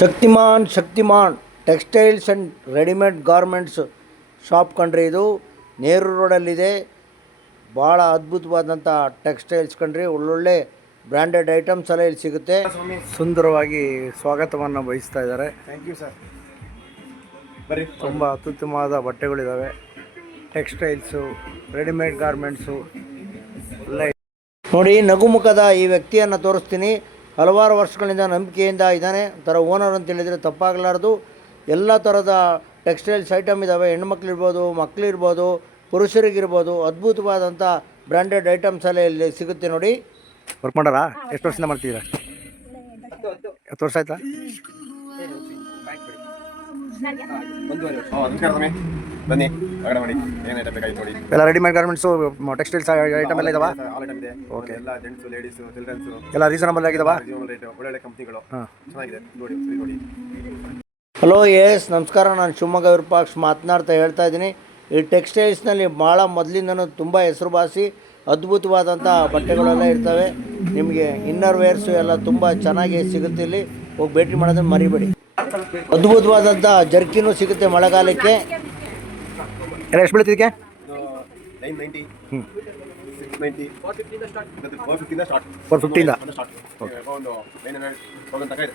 Shaktimaan textiles and readymade garments shop ಕಣ್ರಿ. ಇದು ನೇರು ರೋಡಲ್ಲಿದೆ. ಭಾಳ ಅದ್ಭುತವಾದಂಥ ಟೆಕ್ಸ್ಟೈಲ್ಸ್ ಕಣ್ರಿ. ಒಳ್ಳೊಳ್ಳೆ ಬ್ರ್ಯಾಂಡೆಡ್ ಐಟಮ್ಸ್ ಎಲ್ಲ ಇಲ್ಲಿ ಸಿಗುತ್ತೆ. ಸುಂದರವಾಗಿ ಸ್ವಾಗತವನ್ನು ಬಯಸ್ತಾ ಇದ್ದಾರೆ. Thank you sir. ತುಂಬ ಅತ್ಯುತ್ತಮವಾದ ಬಟ್ಟೆಗಳಿದ್ದಾವೆ. ಟೆಕ್ಸ್ಟೈಲ್ಸು, ರೆಡಿಮೇಡ್ ಗಾರ್ಮೆಂಟ್ಸು ಎಲ್ಲ ನೋಡಿ. ನಗುಮುಖದ ಈ ವ್ಯಕ್ತಿಯನ್ನು ತೋರಿಸ್ತೀನಿ. ಹಲವಾರು ವರ್ಷಗಳಿಂದ ನಂಬಿಕೆಯಿಂದ ಇದ್ದಾನೆ. ಥರ ಓನರ್ ಅಂತ ಹೇಳಿದರೆ ತಪ್ಪಾಗಲಾರ್ದು. ಎಲ್ಲ ಥರದ ಟೆಕ್ಸ್ಟೈಲ್ಸ್ ಐಟಮ್ ಇದ್ದಾವೆ. ಹೆಣ್ಮಕ್ಳಿರ್ಬೋದು, ಮಕ್ಕಳಿರ್ಬೋದು, ಪುರುಷರಿಗಿರ್ಬೋದು. ಅದ್ಭುತವಾದಂಥ ಬ್ರ್ಯಾಂಡೆಡ್ ಐಟಮ್ಸ್ ಎಲ್ಲ ಇಲ್ಲಿ ಸಿಗುತ್ತೆ ನೋಡಿ. ವರ್ಕ್ ಮಾಡಾರಾ? ಎಷ್ಟು ವರ್ಷದಿಂದ ಮಾಡ್ತಿದ್ದೀರಾ? 10 ವರ್ಷ ಆಯ್ತಾ? ಬನ್ನಿ ಮಾಡಿ ಏನು ಐಟಮ್ ಬೇಕಾಗಿತ್ತು ನೋಡಿ. ಎಲ್ಲ ರೆಡಿಮೇಡ್ ಗಾರ್ಮೆಂಟ್ಸು, ಟೆಕ್ಸ್ಟೈಲ್ಸ್ ಐಟಮ್ ಎಲ್ಲ ಇದಾವೆ. ಆಲ್ ಐಟಮ್ ಇದೆ. ಓಕೆ. ಎಲ್ಲ ಜೆಂಟ್ಸು, ಲೇಡೀಸು, ಚಿಲ್ಡ್ರನ್ಸು ಎಲ್ಲ ರೀಸನಬಲ್ ಆಗಿದಾವೆ. ರೀಸನಬಲ್ ರೇಟ್, ಒಳ್ಳೊಳ್ಳೆ ಕಂಪ್ನಿಗಳು. ಹಾಂ, ಚೆನ್ನಾಗಿದೆ ನೋಡಿ. ನೋಡಿ. ಹಲೋ, ಎಸ್ ನಮಸ್ಕಾರ. ನಾನು ಶಿವಮೊಗ್ಗ ವಿರೂಪಾಕ್ಷ ಮಾತನಾಡ್ತಾ ಹೇಳ್ತಾ ಇದ್ದೀನಿ. ಈ ಟೆಕ್ಸ್ಟೈಲ್ಸ್ನಲ್ಲಿ ಭಾಳ ಮೊದಲಿಂದನೂ ತುಂಬ ಹೆಸರುವಾಸಿ ಅದ್ಭುತವಾದಂಥ ಬಟ್ಟೆಗಳೆಲ್ಲ ಇರ್ತವೆ. ನಿಮಗೆ ಇನ್ನರ್ ವೇರ್ಸು ಎಲ್ಲ ತುಂಬ ಚೆನ್ನಾಗಿ ಸಿಗುತ್ತೆ. ಇಲ್ಲಿ ಹೋಗಿ ಭೇಟಿ ಮಾಡೋದನ್ನು ಮರಿಬೇಡಿ. ಅದ್ಭುತವಾದಂಥ ಜರ್ಕಿನೂ ಸಿಗುತ್ತೆ ಮಳೆಗಾಲಕ್ಕೆ. ಎಲ್ಲ ಎಷ್ಟು ಬೀಳ್ತಿದ್ದಕ್ಕೆ? 990, 690, 450 ಸ್ಟಾರ್ಟ್. 450 ಒಂದು 900 ತನಕ ಇದೆ.